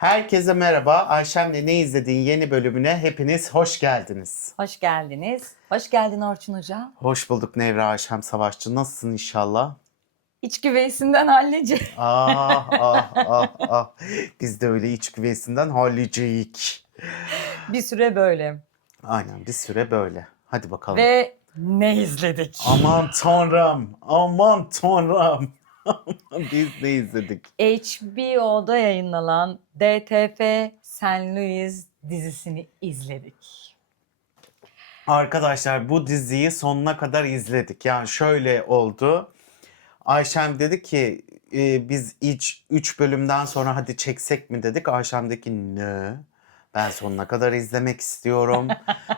Herkese merhaba. Ayşem'le Ne İzlediğin yeni bölümüne hepiniz hoş geldiniz. Hoş geldiniz. Hoş geldin Orçun Hoca. Hoş bulduk Nevra Ayşem Savaşçı. Nasılsın inşallah? İç güveysinden hallice. Ah. Biz de öyle iç güveysinden halliciyik. Bir süre böyle. Aynen bir süre böyle. Hadi bakalım. Ve ne izledik? Aman tanrım. Aman tanrım. Biz ne izledik? HBO'da yayınlanan DTF St. Louis dizisini izledik. Arkadaşlar bu diziyi sonuna kadar izledik. Yani şöyle oldu. Ayşem dedi ki biz 3 bölümden sonra hadi çeksek mi dedik. Ayşem dedi ki ne? Ben sonuna kadar izlemek istiyorum.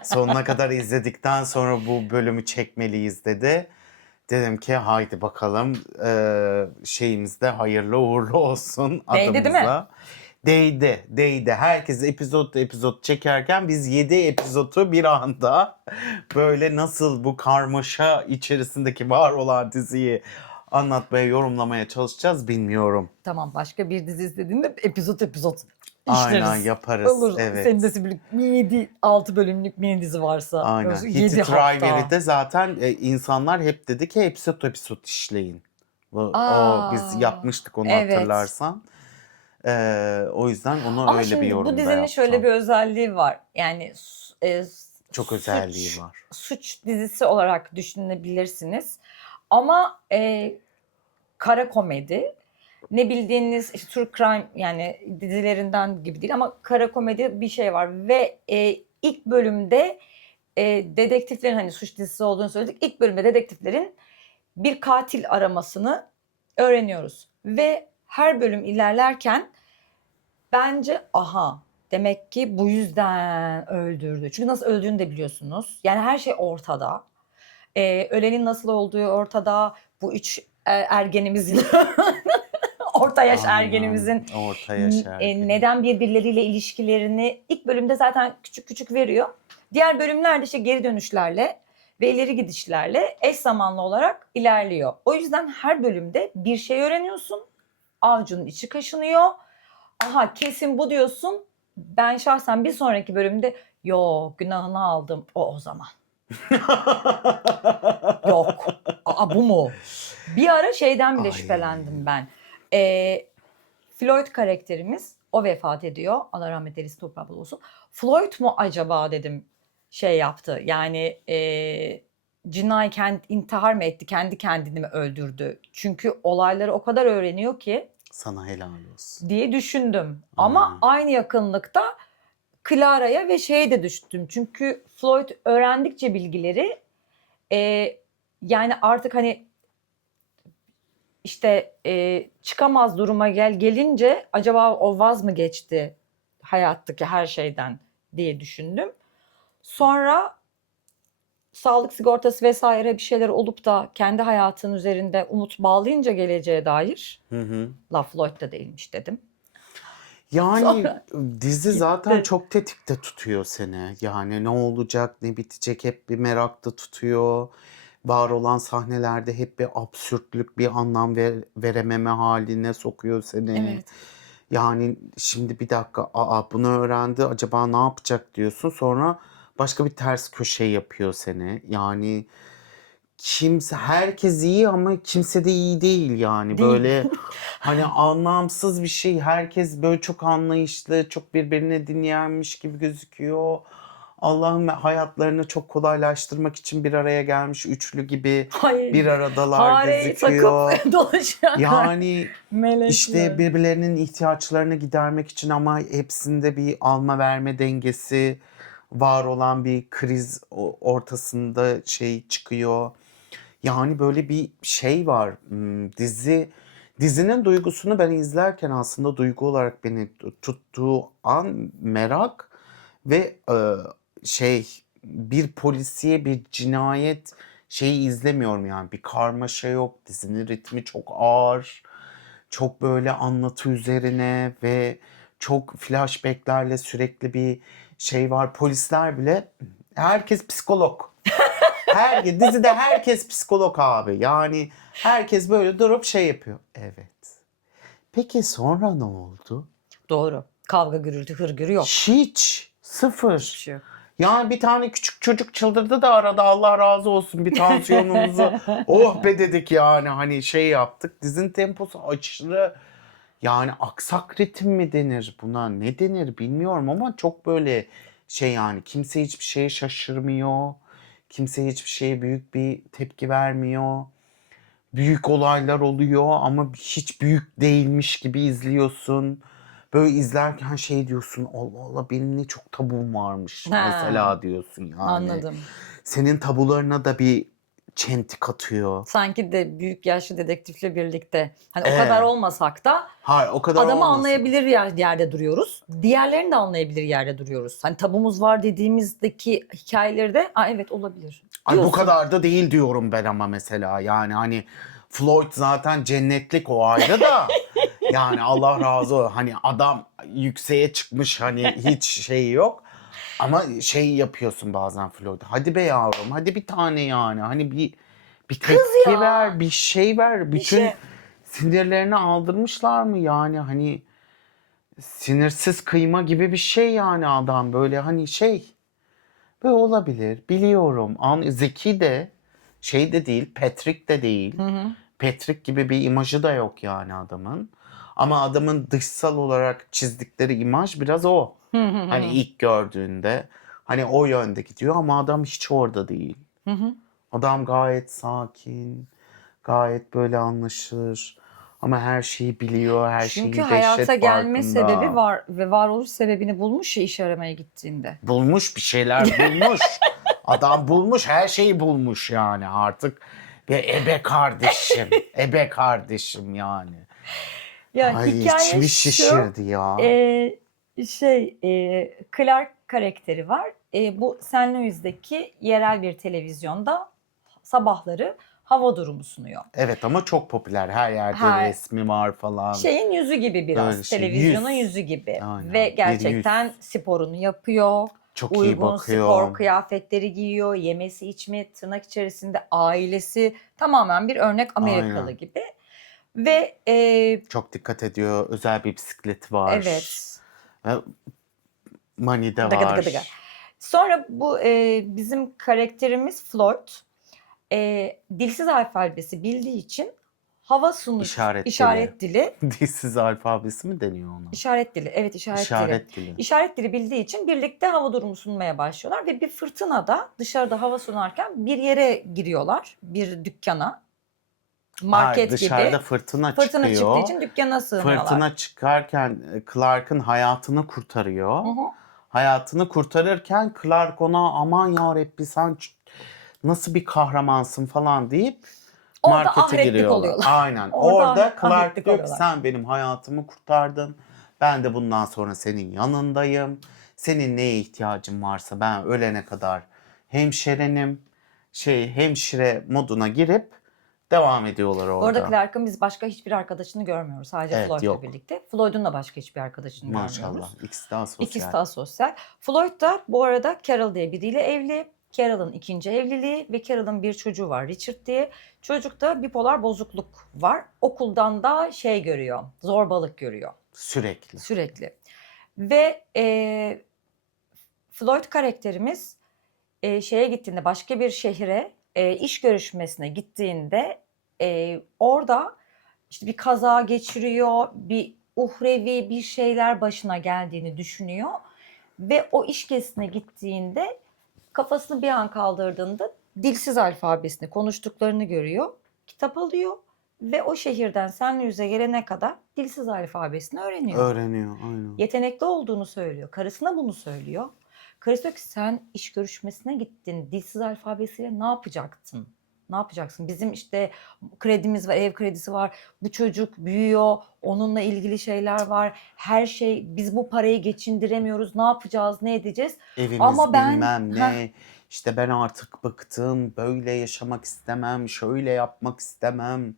Sonuna kadar izledikten sonra bu bölümü çekmeliyiz dedi. Dedim ki haydi bakalım şeyimiz de hayırlı uğurlu olsun adımıza. Değdi değil mi? Değdi. Herkes epizod çekerken biz 7 epizodu bir anda böyle nasıl bu karmaşa içerisindeki var olan diziyi anlatmaya, yorumlamaya çalışacağız bilmiyorum. Tamam, başka bir dizi izlediğinde epizod işleriz. Aynen yaparız. Olur. Evet. Senin de bir 6 bölümlük mini dizi varsa. Aynen. 7 Hitit hafta. Rivalry'de zaten insanlar hep dedi ki episod işleyin. Biz yapmıştık onu evet. hatırlarsan. O yüzden onu Ama öyle şimdi bir yorumda bu dizinin yaptım. şöyle bir özelliği var. Yani çok özelliği var. Suç dizisi olarak düşünebilirsiniz. Ama kara komedi. Ne bildiğiniz işte True Crime yani dizilerinden gibi değil ama kara komedi bir şey var. Ve ilk bölümde dedektiflerin hani suç dizisi olduğunu söyledik. İlk bölümde dedektiflerin bir katil aramasını öğreniyoruz. Ve her bölüm ilerlerken bence demek ki bu yüzden öldürdü. Çünkü nasıl öldüğünü de biliyorsunuz. Yani her şey ortada. Ölenin nasıl olduğu ortada. Bu üç ergenimizin orta yaş Aynen, ergenimizin orta yaş ergeni. neden birbirleriyle ilişkilerini ilk bölümde zaten küçük küçük veriyor. Diğer bölümlerde işte geri dönüşlerle ve ileri gidişlerle eş zamanlı olarak ilerliyor. O yüzden her bölümde bir şey öğreniyorsun. Avcunun içi kaşınıyor. Kesin bu diyorsun. Ben şahsen bir sonraki bölümde yok günahını aldım o zaman. Yok. Bu mu? Bir ara şeyden bile şüphelendim ben. Floyd karakterimiz o vefat ediyor. Allah rahmet eylesin, toprağı bol olsun. Floyd mu acaba dedim şey yaptı. Yani intihar mı etti? Kendi kendini mi öldürdü? Çünkü olayları o kadar öğreniyor ki. Sana helal olsun. Diye düşündüm. Ama aynı yakınlıkta Clara'ya ve şeye de düştüm. Çünkü Floyd öğrendikçe bilgileri yani artık hani işte çıkamaz duruma gelince acaba o vaz mı geçti hayattaki her şeyden diye düşündüm. Sonra sağlık sigortası vesaire bir şeyler olup da kendi hayatının üzerinde umut bağlayınca geleceğe dair La Floyd da değilmiş dedim. Yani Sonra dizi zaten çok tetikte tutuyor seni. Yani ne olacak, ne bitecek hep bir merakta tutuyor. Var olan sahnelerde hep bir absürtlük, bir anlam verememe haline sokuyor seni. Evet. Yani şimdi bir dakika, bunu öğrendi, acaba ne yapacak diyorsun. Sonra başka bir ters köşe yapıyor seni. Yani herkes iyi ama kimse de iyi değil yani. Değil. Böyle hani anlamsız bir şey. Herkes böyle çok anlayışlı, çok birbirini dinleyenmiş gibi gözüküyor. Allah'ım hayatlarını çok kolaylaştırmak için bir araya gelmiş üçlü gibi bir aradalar gözüküyor. Takıp dolaşan Yani melekler. işte birbirlerinin ihtiyaçlarını gidermek için ama hepsinde bir alma verme dengesi var olan bir kriz ortasında çıkıyor. Yani böyle bir şey var. Dizinin duygusunu ben izlerken aslında duygu olarak beni tuttuğu an merak ve bir polisiye bir cinayet izlemiyorum yani. Bir karmaşa yok. Dizinin ritmi çok ağır. Çok böyle anlatı üzerine ve çok flashbacklerle sürekli bir şey var. Polisler bile herkes psikolog. Dizide herkes psikolog abi. Yani herkes böyle durup yapıyor. Evet. Peki sonra ne oldu? Doğru. Kavga, gürültü, hırgür yok. Hiç. Sıfır. Hiçbir şey yok. Yani bir tane küçük çocuk çıldırdı da arada, Allah razı olsun, bir tansiyonumuzu oh be dedik yani, hani şey yaptık. Dizinin temposu aşırı, yani aksak ritim mi denir buna, ne denir bilmiyorum ama çok böyle şey, yani kimse hiçbir şeye şaşırmıyor. Kimse hiçbir şeye büyük bir tepki vermiyor. Büyük olaylar oluyor ama hiç büyük değilmiş gibi izliyorsun. Böyle izlerken şey diyorsun, Allah Allah benim ne çok tabum varmış Ha. mesela diyorsun yani. Anladım. Senin tabularına da bir çentik atıyor. Sanki de büyük yaşlı dedektifle birlikte hani o Evet. kadar olmasak da Hayır, o kadar adamı olmasın. anlayabilir yerde duruyoruz. Diğerlerini de anlayabilir yerde duruyoruz. Hani tabumuz var dediğimizdeki hikayeleri de evet olabilir. Ay bu diyorsun. kadar da değil diyorum ben ama mesela, yani hani Floyd zaten cennetlik, o ayrı da yani Allah razı olsun, hani adam yükseğe çıkmış, hani hiç şey yok ama şey yapıyorsun bazen Floyd, hadi be yavrum, hadi bir tane, yani hani bir tepki ya. ver, bir şey ver, bütün şey- sinirlerini aldırmışlar mı yani, hani sinirsiz kıyma gibi bir şey yani adam, böyle hani şey. Böyle olabilir. Biliyorum. Zeki de şey de değil. Patrick de değil. Patrick gibi bir imajı da yok yani adamın. Ama adamın dışsal olarak çizdikleri imaj biraz o. Hani ilk gördüğünde hani o yönde gidiyor ama adam hiç orada değil. Adam gayet sakin, gayet böyle anlaşılır. Ama her şeyi biliyor, her Çünkü şeyin hayata dehşet gelme farkında. sebebi var ve varoluş sebebini bulmuş ya iş aramaya gittiğinde. Bulmuş, bir şeyler bulmuş. Adam bulmuş, her şeyi bulmuş yani artık. Bir ebe kardeşim, ebe kardeşim yani. Ya Ay hikaye içimi şu, şişirdi ya. Clark karakteri var. Bu St. Louis'deki yerel bir televizyonda sabahları hava durumu sunuyor. Evet ama çok popüler. Her yerde Her- resmi var falan. Şeyin yüzü gibi biraz. Böyle şey, Televizyonun yüz. yüzü gibi. Aynen, Ve bir gerçekten yüz. sporunu yapıyor. Çok iyi Uygun bakıyor. spor kıyafetleri giyiyor. Yemesi içme tırnak içerisinde ailesi tamamen bir örnek Amerikalı Aynen. gibi. Ve Çok dikkat ediyor. Özel bir bisikleti var. evet. Ve money de Dıgı dıgı var. dıgı. Sonra bu bizim karakterimiz Floyd dilsiz alfabesi bildiği için hava sunucu İşaret dili. Dilsiz alfabesi mi deniyor ona? İşaret dili. Evet işaret dili. İşaret dili. İşaret dili bildiği için birlikte hava durumu sunmaya başlıyorlar ve bir fırtınada dışarıda hava sunarken bir yere giriyorlar. Bir dükkana. Market Dışarıda gibi. fırtına Fırtına çıkıyor. çıktığı için dükkana sığınıyorlar. Fırtına çıkarken Clark'ın hayatını kurtarıyor. Hı hı. Hayatını kurtarırken Clark ona aman yarabbi sen nasıl bir kahramansın falan deyip Orada markete ahretlik giriyorlar. oluyorlar. Aynen. Orada Orada Clark ahretlik diyor ki oluyorlar. sen benim hayatımı kurtardın. Ben de bundan sonra senin yanındayım. Senin neye ihtiyacın varsa ben ölene kadar hemşerenim. Hemşire moduna girip devam ediyorlar orada. Orada Clark'ın biz başka hiçbir arkadaşını görmüyoruz. Sadece Evet, Floyd'la yok. birlikte. Floyd'un da başka hiçbir arkadaşını Maşallah. görmüyoruz. İkisi daha sosyal. İkisi daha sosyal. Floyd da bu arada Carol diye biriyle evli. Carol'ın ikinci evliliği ve Carol'ın bir çocuğu var Richard diye. Çocukta bipolar bozukluk var. Okuldan da şey görüyor, zorbalık görüyor Sürekli. sürekli. Ve Floyd karakterimiz şeye gittiğinde başka bir şehre iş görüşmesine gittiğinde orada işte bir kaza geçiriyor, bir uhrevi bir şeyler başına geldiğini düşünüyor ve o iş gezisine gittiğinde kafasını bir an kaldırdığında dilsiz alfabesini konuştuklarını görüyor, kitap alıyor ve o şehirden St. Louis'e gelene kadar dilsiz alfabesini öğreniyor. Öğreniyor. Aynen. Yetenekli olduğunu söylüyor. Karısına bunu söylüyor. Karısı diyor ki sen iş görüşmesine gittin. Dilsiz alfabesiyle ne yapacaktın? Ne yapacaksın? Bizim işte kredimiz var, ev kredisi var. Bu çocuk büyüyor. Onunla ilgili şeyler var. Her şey biz bu parayı geçindiremiyoruz. Ne yapacağız? Ne edeceğiz? Evimiz Ama ben- bilmem ne. İşte ben artık bıktım. Böyle yaşamak istemem. Şöyle yapmak istemem.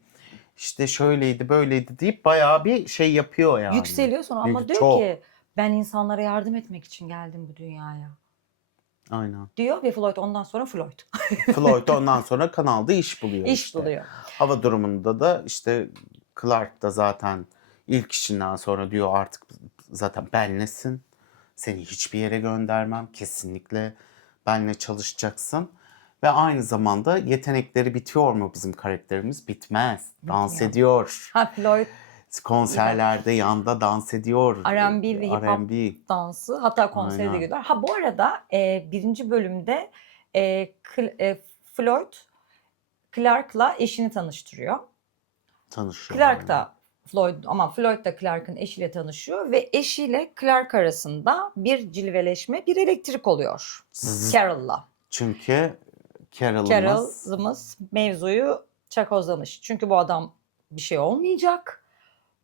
İşte şöyleydi böyleydi deyip bayağı bir şey yapıyor yani. Yükseliyor sonra ama diyor Çok. ki ben insanlara yardım etmek için geldim bu dünyaya. Aynen. Diyor ve Floyd ondan sonra Floyd. Floyd ondan sonra kanalda iş buluyor İş işte. buluyor. Hava durumunda da işte Clark da zaten ilk işinden sonra diyor artık zaten benlesin. Seni hiçbir yere göndermem. Kesinlikle benle çalışacaksın. Ve aynı zamanda yetenekleri bitiyor mu bizim karakterimiz? Bitmez. Dans Bitmiyor. ediyor. Ha, Floyd Konserlerde yanda dans ediyor. R&B ve hip hop R&B. dansı, hatta konsere de Aynen. gidiyorlar. Ha, bu arada birinci bölümde Floyd Clark'la eşini tanıştırıyor. Tanışıyor. Clark da Floyd da Clark'ın eşiyle tanışıyor ve eşiyle Clark arasında bir cilveleşme, bir elektrik oluyor. Carol'la. Çünkü Carol'ımız Carol'ımız mevzuyu çakozlamış. Çünkü bu adam bir şey olmayacak.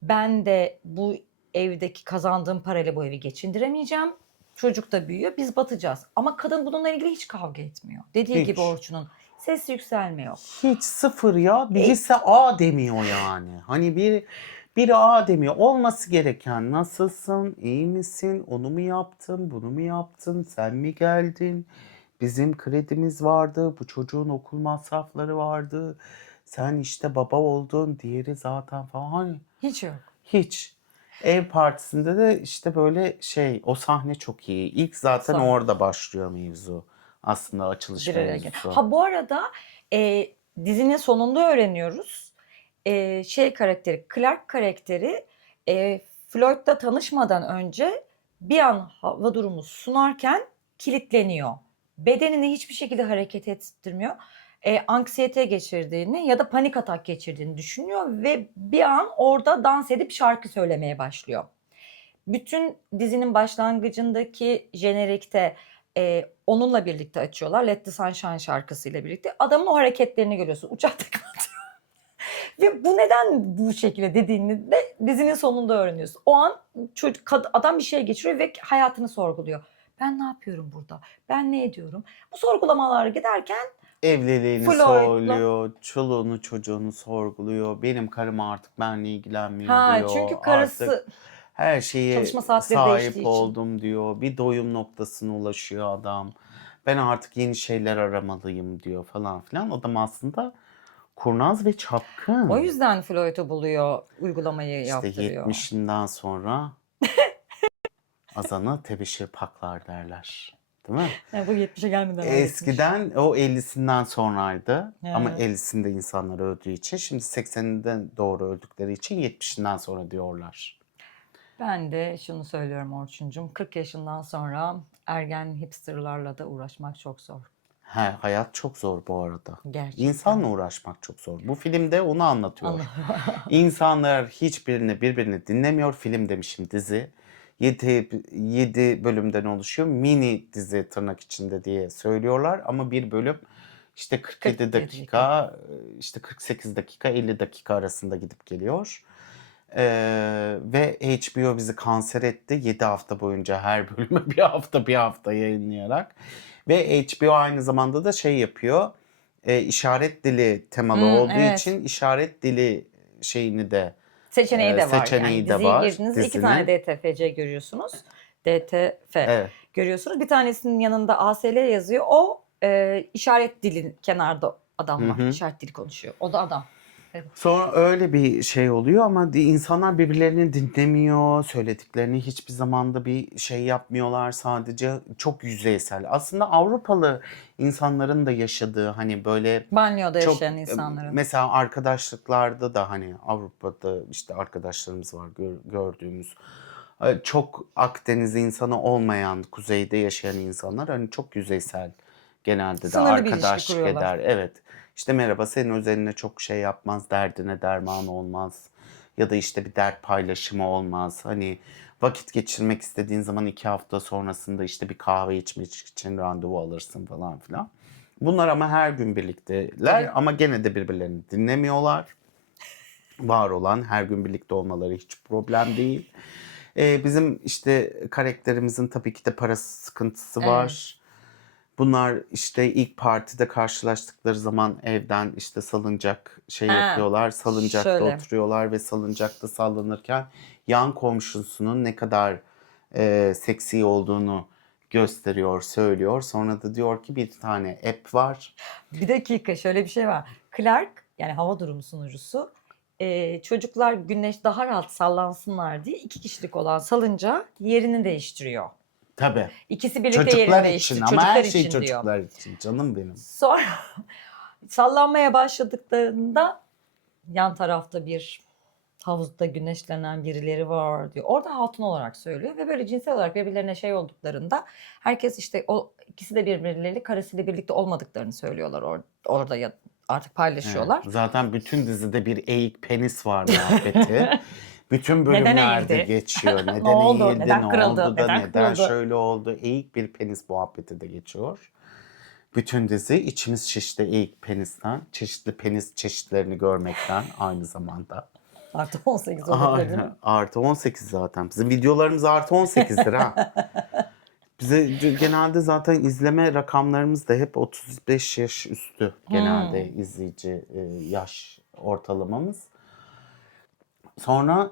Ben de bu evdeki kazandığım parayla bu evi geçindiremeyeceğim. Çocuk da büyüyor, biz batacağız. Ama kadın bununla ilgili hiç kavga etmiyor. Dediği Hiç. gibi Orçun'un ses yükselme yok. hiç sıfır ya. Birisi A demiyor yani. Hani biri A demiyor. Olması gereken nasılsın, iyi misin, onu mu yaptın, bunu mu yaptın, sen mi geldin? Bizim kredimiz vardı, bu çocuğun okul masrafları vardı. Sen işte baba oldun, diğeri zaten falan. Hani Hiç yok. hiç. Ev partisinde de işte böyle o sahne çok iyi. İlk zaten Sahne. orada başlıyor mevzu. Aslında açılış Bir araya gel. mevzusu. Ha, bu arada dizinin sonunda öğreniyoruz. Clark karakteri Floyd'la tanışmadan önce bir an hava durumu sunarken kilitleniyor. Bedenini hiçbir şekilde hareket ettirmiyor. Anksiyete geçirdiğini ya da panik atak geçirdiğini düşünüyor ve bir an orada dans edip şarkı söylemeye başlıyor. Bütün dizinin başlangıcındaki jenerikte onunla birlikte açıyorlar. Let the Sunshine şarkısıyla birlikte. Adamın o hareketlerini görüyorsun. Uçakta kalıyor. Ve bu neden bu şekilde dediğini de dizinin sonunda öğreniyorsun. O an adam bir şey geçiriyor ve hayatını sorguluyor. Ben ne yapıyorum burada? Ben ne ediyorum? Bu sorgulamalar giderken Evliliğini Floyd'la- sorguluyor, çoluğunu çocuğunu sorguluyor. Benim karım artık benimle ilgilenmiyor diyor. çünkü karısı Artık her şeye çalışma saatleri sahip değiştiği için. oldum diyor. Bir doyum noktasına ulaşıyor adam. Ben artık yeni şeyler aramalıyım diyor falan filan. Adam aslında kurnaz ve çapkın. O yüzden Floyd'u buluyor, uygulamayı İşte yaptırıyor. 70'inden sonra azanı tebeşir paklar derler. Değil mi? Yani bu 70'e gelmeden Eskiden o 50'sinden sonraydı. He. Ama 50'sinde insanlar öldüğü için. Şimdi 80'inde doğru öldükleri için 70'inden sonra diyorlar. Ben de şunu söylüyorum Orçuncum. 40 yaşından sonra ergen hipsterlarla da uğraşmak çok zor. Hayat çok zor bu arada. Gerçekten. İnsanla uğraşmak çok zor. Bu filmde onu anlatıyor. İnsanlar birbirini dinlemiyor. Film demişim, dizi. 7 bölümden oluşuyor. Mini dizi tırnak içinde diye söylüyorlar. Ama bir bölüm işte 47 47 dakika, işte 48 dakika, 50 dakika arasında gidip geliyor. Ve HBO bizi kanser etti. 7 hafta boyunca her bölümü bir hafta yayınlayarak. Ve HBO aynı zamanda da yapıyor. İşaret dili temalı olduğu evet. için işaret dili şeyini de Seçeneği de var. seçeneği Yani de diziye var girdiğinizde 2 tane dizinin. DTFC görüyorsunuz. DTF Evet. görüyorsunuz. Bir tanesinin yanında ASL yazıyor. O işaret dilin kenarda adam var. Hı hı. İşaret dili konuşuyor. O da adam. Sonra öyle bir şey oluyor ama insanlar birbirlerini dinlemiyor. Söylediklerini hiçbir zamanda bir şey yapmıyorlar. Sadece çok yüzeysel. Aslında Avrupalı insanların da yaşadığı hani böyle Banyoda çok yaşayan insanların. mesela arkadaşlıklarda da hani Avrupa'da işte arkadaşlarımız var gördüğümüz. Çok Akdeniz insanı olmayan, kuzeyde yaşayan insanlar hani çok yüzeysel genelde de Sınırlı bir ilişki arkadaşlık kuruyorlar. eder. Evet. İşte merhaba, senin özeline çok şey yapmaz, derdine derman olmaz. Ya da işte bir dert paylaşımı olmaz. Hani vakit geçirmek istediğin zaman 2 hafta sonrasında işte bir kahve içmek için randevu alırsın falan filan. Bunlar ama her gün birlikteler. Tabii. Ama gene de birbirlerini dinlemiyorlar. Var olan her gün birlikte olmaları hiç problem değil. Bizim işte karakterimizin tabii ki de parası sıkıntısı var. Bunlar işte ilk partide karşılaştıkları zaman evden işte salıncak yapıyorlar. Salıncakta şöyle. oturuyorlar ve salıncakta sallanırken yan komşusunun ne kadar seksi olduğunu gösteriyor, söylüyor. Sonra da diyor ki bir tane app var. Bir dakika, şöyle bir şey var. Clark, yani hava durumu sunucusu, çocuklar güneş daha rahat sallansınlar diye 2 kişilik olan salıncağı yerini değiştiriyor. Tabii. İkisi birlikte Çocuklar yerini için değiştiriyor. ama her Çocuklar şey için diyor. çocuklar için canım benim. Sonra sallanmaya başladıklarında yan tarafta bir havuzda güneşlenen birileri var diyor. Orada hatun olarak söylüyor ve böyle cinsel olarak birbirlerine şey olduklarında herkes işte o ikisi de birbirleriyle karısıyla birlikte olmadıklarını söylüyorlar orada ya artık Evet. paylaşıyorlar. Zaten bütün dizide bir eğik penis var muhabbeti. Bütün Neden bölümlerde eğildi? geçiyor. Ne Neden oldu? eğildi, Neden ne kırıldı? oldu da Neden neden kırıldı? şöyle oldu. Eğik bir penis muhabbeti de geçiyor. Bütün dizi içimiz şişti eğik penisten. Çeşitli penis çeşitlerini görmekten aynı zamanda. Artı 18 olabilir değil mi? Aynen. Artı 18 zaten. Bizim videolarımız artı 18'dir ha. Bize genelde zaten izleme rakamlarımız da hep 35 yaş üstü genelde izleyici yaş ortalamamız. Sonra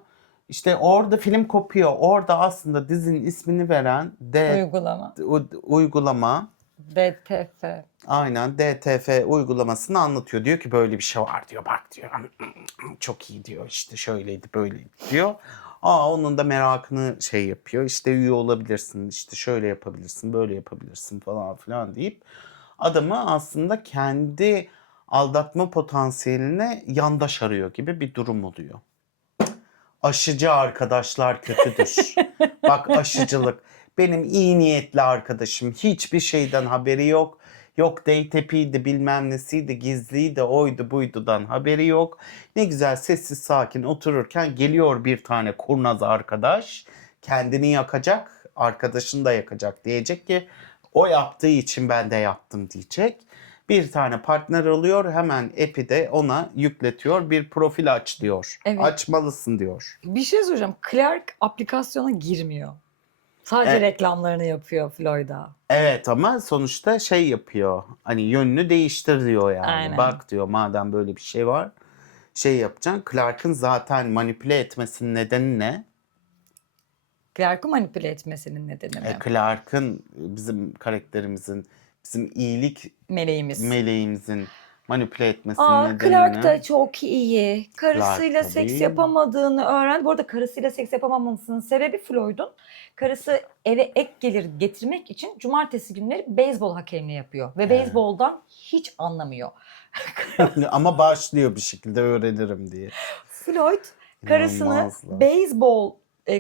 işte orada film kopuyor. Orada aslında dizinin ismini veren Uygulama. uygulama DTF. aynen DTF uygulamasını anlatıyor. Diyor ki böyle bir şey var diyor. Bak diyor. Çok iyi diyor. İşte şöyleydi böyleydi diyor. Onun da merakını şey yapıyor. İşte üye olabilirsin. İşte şöyle yapabilirsin. Böyle yapabilirsin falan filan deyip adamı aslında kendi aldatma potansiyeline yandaş arıyor gibi bir durum oluyor. Aşıcı arkadaşlar kötüdür. Bak aşıcılık. Benim iyi niyetli arkadaşım hiçbir şeyden haberi yok. Yok date bilmem nesiydi, gizliydi, oydu buydudan haberi yok. Ne güzel sessiz sakin otururken geliyor bir tane kurnaz arkadaş. Kendini yakacak, arkadaşını da yakacak. Diyecek ki o yaptığı için ben de yaptım diyecek. Bir tane partner alıyor, hemen app'i de ona yükletiyor. Bir profil aç diyor. Evet. Açmalısın diyor. Bir şey soracağım. Clark aplikasyona girmiyor. Sadece E- reklamlarını yapıyor Floyd'a. Evet ama sonuçta şey yapıyor. Hani yönünü değiştir diyor yani. Aynen. Bak diyor madem böyle bir şey var. Şey yapacaksın. Clark'ın zaten manipüle etmesinin nedeni ne? Clark'ı manipüle etmesinin nedeni mi? Clark'ın bizim karakterimizin, bizim iyilik Meleğimiz. meleğimizin manipüle etmesinin nedeni Clark ne? da çok iyi. Karısıyla Clark seks tabii. yapamadığını öğren. Bu arada karısıyla seks yapamamasının sebebi Floyd'un. Karısı eve ek gelir getirmek için cumartesi günleri beyzbol hakemliği yapıyor. Ve beyzboldan hiç anlamıyor. Ama başlıyor bir şekilde öğrenirim diye. Floyd karısını İnanılmazlar. beyzbol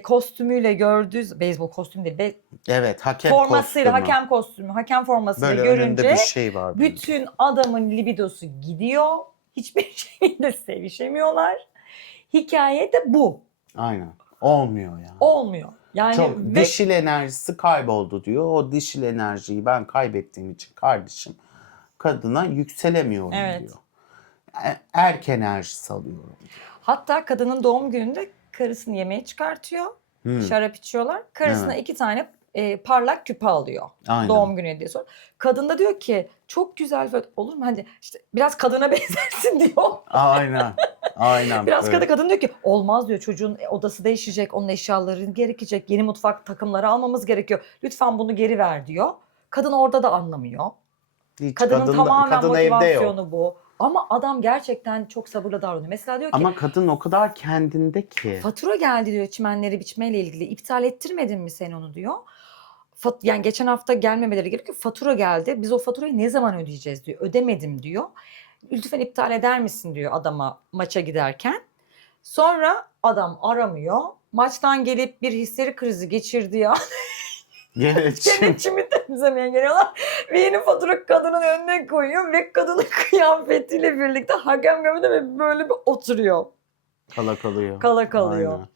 kostümüyle gördüğü, beyzbol kostümü değil, Evet, hakem formasıyla, kostümü. hakem kostümü, hakem formasıyla Böyle önünde görünce bir şey var. böyle. bütün adamın libidosu gidiyor. Hiçbir şeyle sevişemiyorlar. Hikaye de bu. Aynen. Olmuyor yani. Olmuyor. Yani Çok ve dişil enerjisi kayboldu diyor. O dişil enerjiyi ben kaybettiğim için kardeşim kadına yükselemiyorum Evet. diyor. Erk enerjisi alıyorum. hatta kadının doğum gününde karısını yemeğe çıkartıyor. Şarap içiyorlar. Karısına Evet. 2 tane parlak küpe alıyor. Aynen. Doğum günü hediyesi. Sonra kadın da diyor ki çok güzel olur mu? Hani işte biraz kadına benzersin diyor. Aynen. Aynen. Biraz böyle. kadın diyor ki olmaz diyor, çocuğun odası değişecek, onun eşyaları gerekecek, yeni mutfak takımları almamız gerekiyor. Lütfen bunu geri ver diyor. Kadın orada da anlamıyor. Hiç Kadının tamamen kadın evde yok. motivasyonu bu. Ama adam gerçekten çok sabırlı davranıyor. Mesela diyor ki Ama kadın o kadar kendinde ki. fatura geldi diyor çimenleri biçmeyle ilgili. İptal ettirmedin mi sen onu diyor. Yani geçen hafta gelmemeleri gerekiyor. Fatura geldi. Biz o faturayı ne zaman ödeyeceğiz diyor. Ödemedim diyor. Lütfen iptal eder misin diyor adama maça giderken. Sonra adam aramıyor. Maçtan gelip bir histeri krizi geçirdiği an çimi temizlemeye geliyorlar. Ve yeni fatura kadının önüne koyuyor ve kadının kıyafetiyle birlikte hakem gömüde ve böyle bir oturuyor. Kala kalıyor. Kala kalıyor. Aynen.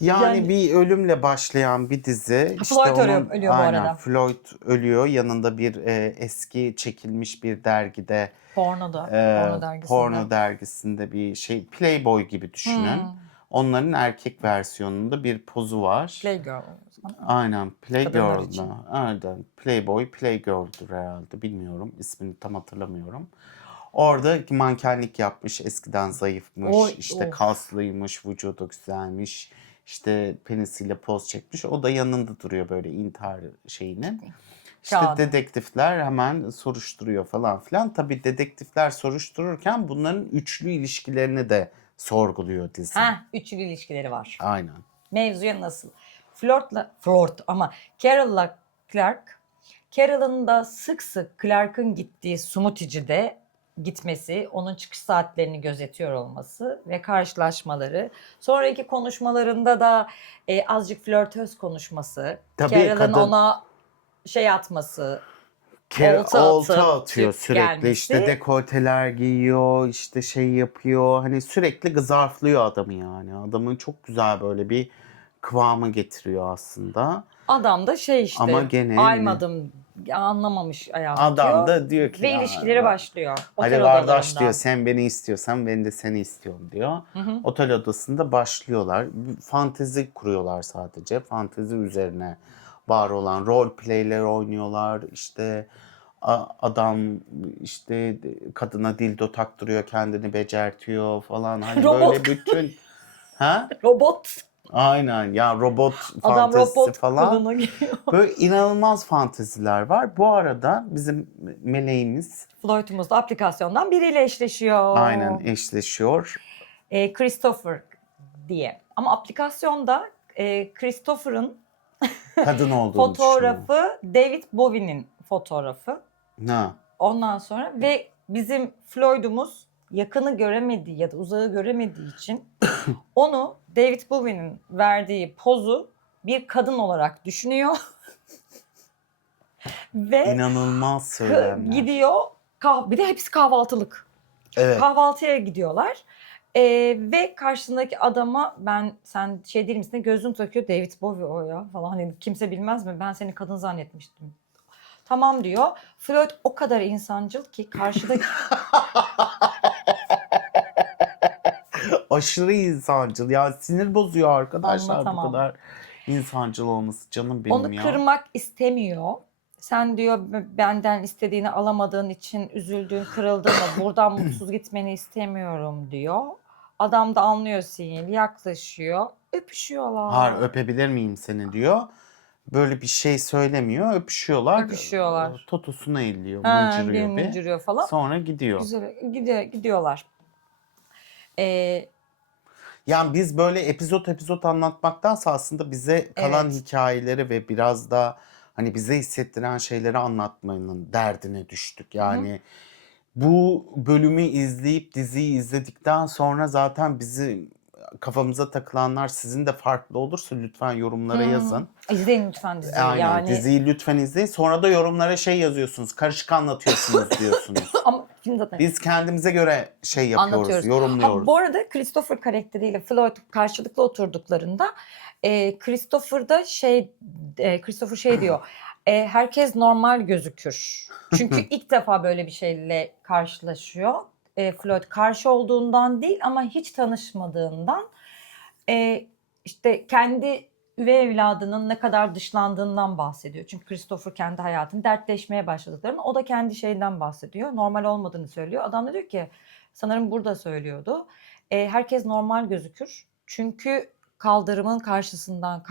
Yani bir ölümle başlayan bir dizi. Floyd ölüyor bu aynen, arada. Floyd ölüyor. Yanında bir eski çekilmiş bir dergide, Porno dergisinde. porno dergisinde bir şey, Playboy gibi düşünün. Onların erkek versiyonunda bir pozu var. Playgirl. Aynen, Kadınlar Playgirl için. mı? Aynen, Playboy, Playgirl'dür herhalde. Bilmiyorum, ismini tam hatırlamıyorum. Orada mankenlik yapmış, eskiden zayıfmış, işte kaslıymış, vücudu güzelmiş, işte penisiyle poz çekmiş. O da yanında duruyor böyle intihar şeyinin. İşte Kağıdı. dedektifler hemen soruşturuyor falan filan. Tabii dedektifler soruştururken bunların üçlü ilişkilerini de sorguluyor dizi. Üçlü ilişkileri var. Aynen. Mevzuya nasıl? Flört ama Carol'la Clark. Carol'ın da sık sık Clark'ın gittiği smoothie'cide gitmesi, onun çıkış saatlerini gözetiyor olması ve karşılaşmaları. Sonraki konuşmalarında da azıcık flörtöz konuşması. Tabii Carol'ın kadın ona şey atması, olta atıyor çık sürekli, gelmesi. işte dekolteler giyiyor, işte şey yapıyor, hani sürekli gızarflıyor adamı yani. Adamın çok güzel böyle bir kıvamı getiriyor aslında. Adam da Ama gene aymadım, anlamamış ayağını adam diyor da diyor ki ve ya, ilişkileri başlıyor. hadi Otel kardeş odalarında. diyor, sen beni istiyorsan ben de seni istiyorum diyor. Otel odasında başlıyorlar. Fantezi kuruyorlar sadece. Fantezi üzerine var olan role play'ler oynuyorlar. İşte adam işte kadına dildo taktırıyor, kendini becertiyor falan. Hani Robot. böyle bütün ha? Robot. Aynen ya, robot Adam fantezisi robot falan. kılığına giriyor. Böyle inanılmaz fanteziler var. Bu arada bizim meleğimiz Floyd'umuz da aplikasyondan biriyle eşleşiyor. aynen eşleşiyor. Christopher diye. Ama aplikasyonda Christopher'ın Kadın olduğunu düşünüyor. fotoğrafı David Bowie'nin fotoğrafı. Ha. Ondan sonra ve bizim Floyd'umuz yakını göremediği ya da uzağı göremediği için onu David Bowie'nin verdiği pozu bir kadın olarak düşünüyor. Ve İnanılmaz söylemler. gidiyor. Bir de hepsi kahvaltılık. Evet. Kahvaltıya gidiyorlar. Ve karşısındaki adama sen şey değil misin? Gözünü takıyor. David Bowie o ya falan. Hani kimse bilmez mi? Ben seni kadın zannetmiştim. Tamam diyor. Floyd o kadar insancıl ki karşıdaki Aşırı insancıl. Ya sinir bozuyor arkadaşlar Anlatamam. bu kadar insancıl olması, canım benim onu ya. kırmak istemiyor. Sen diyor benden istediğini alamadığın için üzüldün, kırıldın mı? Buradan mutsuz gitmeni istemiyorum diyor. Adam da anlıyor sinyali, yaklaşıyor. Öpüşüyorlar. Hayır, öpebilir miyim seni diyor. Böyle bir şey söylemiyor. Öpüşüyorlar. Öpüşüyorlar. Totosunu elliyor, Bir mıncırıyor bir. mıncırıyor falan. Sonra gidiyor. Güzel gidiyorlar. Yani biz böyle epizot anlatmaktansa aslında bize kalan Evet. hikayeleri ve biraz da hani bize hissettiren şeyleri anlatmanın derdine düştük. Yani bu bölümü izleyip diziyi izledikten sonra zaten bizi kafamıza takılanlar sizin de farklı olursa lütfen yorumlara yazın. İzleyin lütfen diziyi. Aynen, Yani diziyi lütfen izleyin. Sonra da yorumlara şey yazıyorsunuz. Karışık anlatıyorsunuz diyorsunuz. ama film zaten Biz kendimize göre şey yapıyoruz, anlatıyoruz. yorumluyoruz. Bu arada Christopher karakteriyle Floyd karşılıklı oturduklarında Christopher şey diyor. Herkes normal gözükür. Çünkü ilk defa böyle bir şeyle karşılaşıyor. Floyd karşı olduğundan değil ama hiç tanışmadığından işte kendi üvey evladının ne kadar dışlandığından bahsediyor. Çünkü Christopher kendi hayatını dertleşmeye başladıklarını, o da kendi şeyinden bahsediyor. Normal olmadığını söylüyor. Adam da diyor ki, sanırım burada söylüyordu. Herkes normal gözükür. Çünkü kaldırımın karşısından,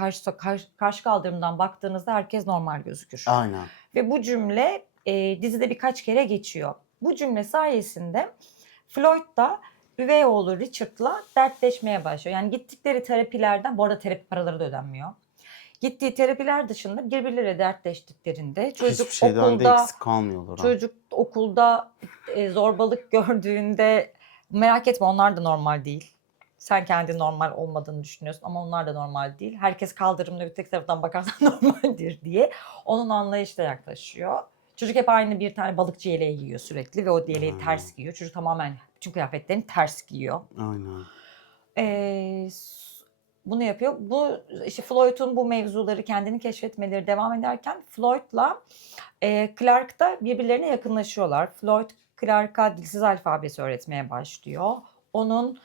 karşı kaldırımdan baktığınızda herkes normal gözükür. Aynen. Ve bu cümle dizide birkaç kere geçiyor. Bu cümle sayesinde Floyd da üvey oğlu Richard'la dertleşmeye başlıyor. Yani gittikleri terapilerden, bu arada terapi paraları da ödenmiyor. Gittiği terapiler dışında birbirleriyle dertleştiklerinde Hiçbir şeyden de eksik kalmıyorlar. Çocuk okulda zorbalık gördüğünde merak etme, onlar da normal değil. Sen kendi normal olmadığını düşünüyorsun ama onlar da normal değil. Herkes kaldırımda bir tek taraftan bakarsan normaldir diye onun anlayışla yaklaşıyor. Çocuk hep aynı bir tane balıkçı yeleği giyiyor sürekli ve o yeleği ters giyiyor. Çocuk tamamen bütün kıyafetlerini ters giyiyor. Aynen. Bunu yapıyor. Bu işte Floyd'un bu mevzuları, kendini keşfetmeleri devam ederken Floyd'la Clark da birbirlerine yakınlaşıyorlar. Floyd Clark'a dilsiz alfabesi öğretmeye başlıyor. Onun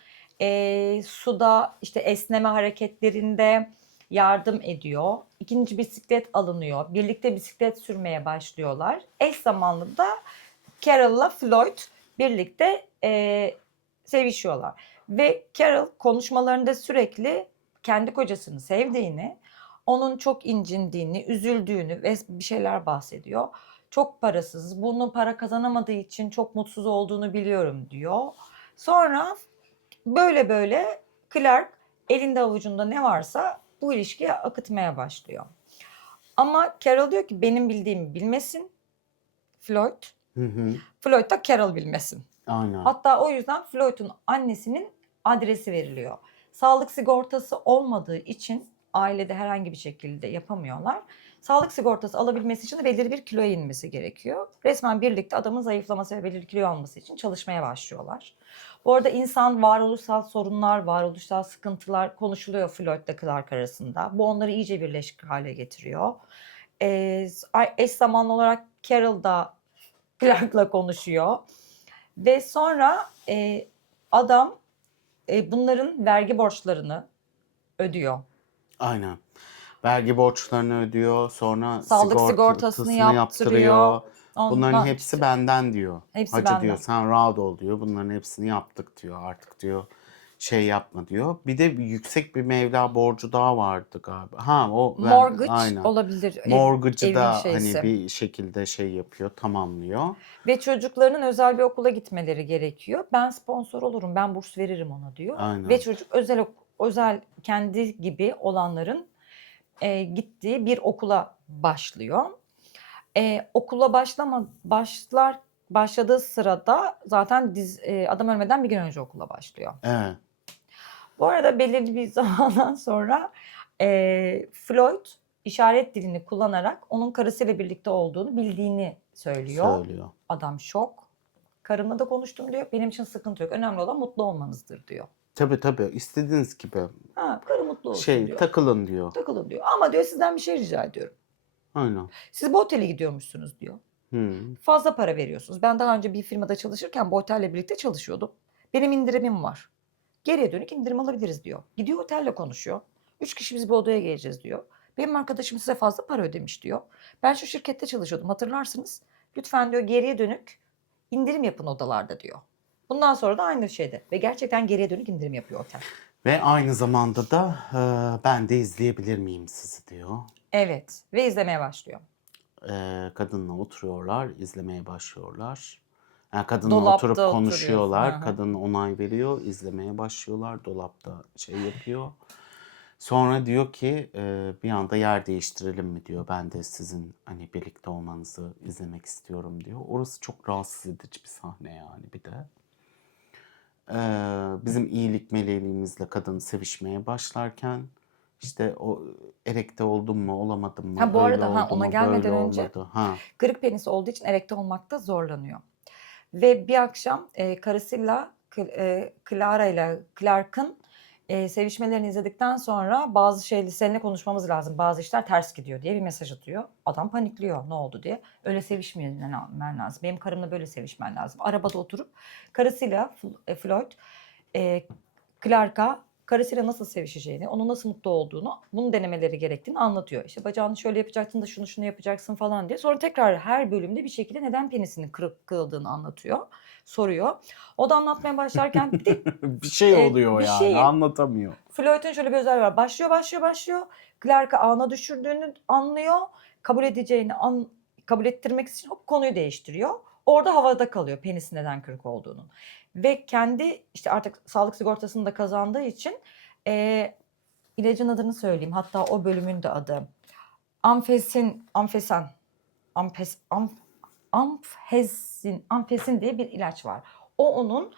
suda işte esneme hareketlerinde yardım ediyor. İkinci bisiklet alınıyor. Birlikte bisiklet sürmeye başlıyorlar. Eş zamanlı da Carol'la Floyd birlikte sevişiyorlar. Ve Carol konuşmalarında sürekli kendi kocasını sevdiğini, onun çok incindiğini, üzüldüğünü ve bir şeyler bahsediyor. Çok parasız, bunu para kazanamadığı için çok mutsuz olduğunu biliyorum diyor. Sonra Böyle böyle Clark elinde avucunda ne varsa bu ilişkiye akıtmaya başlıyor. Ama Carol diyor ki benim bildiğimi bilmesin Floyd. Hı hı. Floyd da Carol bilmesin. Aynen. Hatta o yüzden Floyd'un annesinin adresi veriliyor. Sağlık sigortası olmadığı için ailede herhangi bir şekilde yapamıyorlar. Sağlık sigortası alabilmesi için de belirli bir kiloya inmesi gerekiyor. Resmen birlikte adamın zayıflaması ve belirli kilo alması için çalışmaya başlıyorlar. Bu arada insan varoluşsal sorunlar, varoluşsal sıkıntılar konuşuluyor Floyd'la Clark arasında. Bu onları iyice birleşik hale getiriyor. Eş zamanlı olarak Carol da Clark'la konuşuyor. Ve sonra adam bunların vergi borçlarını ödüyor. Aynen. Vergi borçlarını ödüyor. Sonra Sağlık sigortasını sigortasını yaptırıyor. Bunların Ondan hepsi işte, benden diyor. hepsi Hacı benden. diyor sen rahat ol diyor. Bunların hepsini yaptık diyor. Artık diyor şey yapma diyor. Bir de yüksek bir mevla borcu daha vardı galiba. Ha o Mortgage aynen. olabilir Mortgage'ı evin da şeysi. hani bir şekilde şey yapıyor, tamamlıyor. Ve çocuklarının özel bir okula gitmeleri gerekiyor. Ben sponsor olurum, ben burs veririm ona diyor. Aynen. Ve çocuk özel kendi gibi olanların gittiği bir okula başlıyor. Okula başladığı sırada zaten adam ölmeden bir gün önce okula başlıyor. Evet. Bu arada belirli bir zamandan sonra Floyd işaret dilini kullanarak onun karısıyla birlikte olduğunu bildiğini söylüyor. Adam şok. Karımla da konuştum diyor. Benim için sıkıntı yok. Önemli olan mutlu olmanızdır diyor. Tabii istediğiniz gibi. Karı mutlu olsun diyor. Takılın diyor. Takılın diyor. Ama diyor sizden bir şey rica ediyorum. Aynen. Siz bu otele gidiyormuşsunuz diyor. Fazla para veriyorsunuz. Ben daha önce bir firmada çalışırken bu otelle birlikte çalışıyordum. Benim indirimim var. Geriye dönük indirim alabiliriz diyor. Gidiyor otelle konuşuyor. 3 kişi biz bir odaya geleceğiz diyor. Benim arkadaşım size fazla para ödemiş diyor. Ben şu şirkette çalışıyordum hatırlarsınız. Lütfen diyor geriye dönük indirim yapın odalarda diyor. Bundan sonra da aynı şeyde. Ve gerçekten geriye dönük indirim yapıyor otel. Ve aynı zamanda da ben de izleyebilir miyim sizi diyor. Evet ve izlemeye başlıyor. Kadınla oturuyorlar, izlemeye başlıyorlar. Yani kadınla Dolapta oturup konuşuyorlar. oturuyorsun, hı hı. Kadın onay veriyor, izlemeye başlıyorlar. Dolapta şey yapıyor. Sonra diyor ki bir anda yer değiştirelim mi diyor. Ben de sizin hani birlikte olmanızı izlemek istiyorum diyor. Orası çok rahatsız edici bir sahne yani bir de. Bizim iyilik meleğimizle kadın sevişmeye başlarken işte o erekte oldum mu olamadım mı, Ha bu öyle arada oldu ona mu, böyle gelmeden önce olmadı. Ha. kırık penis olduğu için erekte olmakta zorlanıyor. Ve bir akşam karısıyla Clara ile Clark'ın sevişmelerini izledikten sonra bazı şeyleri seninle konuşmamız lazım. Bazı işler ters gidiyor diye bir mesaj atıyor. Adam panikliyor ne oldu diye. Öyle sevişmemen lazım. Benim karımla böyle sevişmen lazım. Arabada oturup karısıyla Floyd Clark'a karısıyla nasıl sevişeceğini, onun nasıl mutlu olduğunu, bunu denemeleri gerektiğini anlatıyor. İşte bacağını şöyle yapacaksın da şunu yapacaksın falan diye. Sonra tekrar her bölümde bir şekilde neden penisinin kırıldığını anlatıyor, soruyor. O da anlatmaya başlarken bir de bir şey oluyor bir yani şeyin- anlatamıyor. Floyd'un şöyle bir özelliği var. Başlıyor. Clark'ı ağına düşürdüğünü anlıyor. Kabul ettirmek için o konuyu değiştiriyor. Orada havada kalıyor penisin neden kırık olduğunun. Ve kendi işte artık sağlık sigortasını da kazandığı için ilacın adını söyleyeyim. Hatta o bölümün de adı. Amfesin diye bir ilaç var. O onun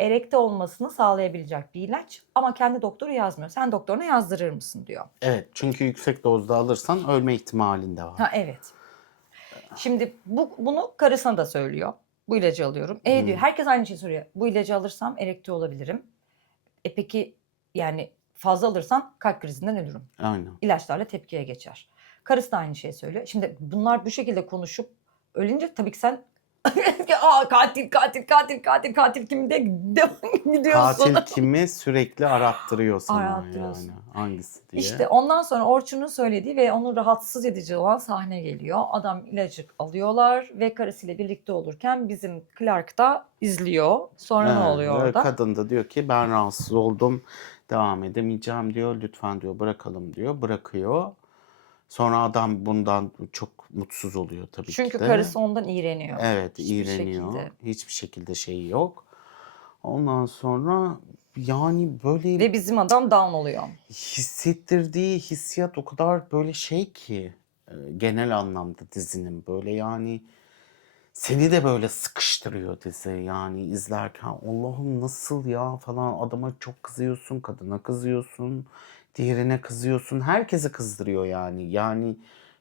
erekte olmasını sağlayabilecek bir ilaç ama kendi doktoru yazmıyor. Sen doktoruna yazdırır mısın diyor. Evet çünkü yüksek dozda alırsan ölme ihtimalin de var. Ha evet. Şimdi bunu karısına da söylüyor. Bu ilacı alıyorum. Diyor herkes aynı şeyi soruyor. Bu ilacı alırsam erekte olabilirim. Peki yani fazla alırsam kalp krizinden ölürüm. Aynen. İlaçlarla tepkiye geçer. Karısı da aynı şeyi söylüyor. Şimdi bunlar bu şekilde konuşup ölünce tabii ki sen katil kim de gidiyorsun. Katil kimi sürekli arattırıyor sana Arattırıyorsun. yani hangisi diye. İşte ondan sonra Orçun'un söylediği ve onu rahatsız edici olan sahne geliyor. Adam ilacı alıyorlar ve karısıyla birlikte olurken bizim Clark da izliyor. Sonra ne oluyor orada? Kadın da diyor ki ben rahatsız oldum, devam edemeyeceğim diyor. Lütfen diyor bırakalım diyor. Bırakıyor. Sonra adam bundan çok mutsuz oluyor tabii Çünkü ki de. karısı ondan iğreniyor. Evet, Hiçbir iğreniyor. şekilde. Hiçbir şekilde şeyi yok. Ondan sonra yani böyle Ve bizim adam down oluyor. hissettirdiği hissiyat o kadar böyle şey ki genel anlamda dizinin böyle yani seni de böyle sıkıştırıyor dizi yani izlerken Allah'ım nasıl ya falan adama çok kızıyorsun, kadına kızıyorsun, diğerine kızıyorsun, herkesi kızdırıyor yani. Yani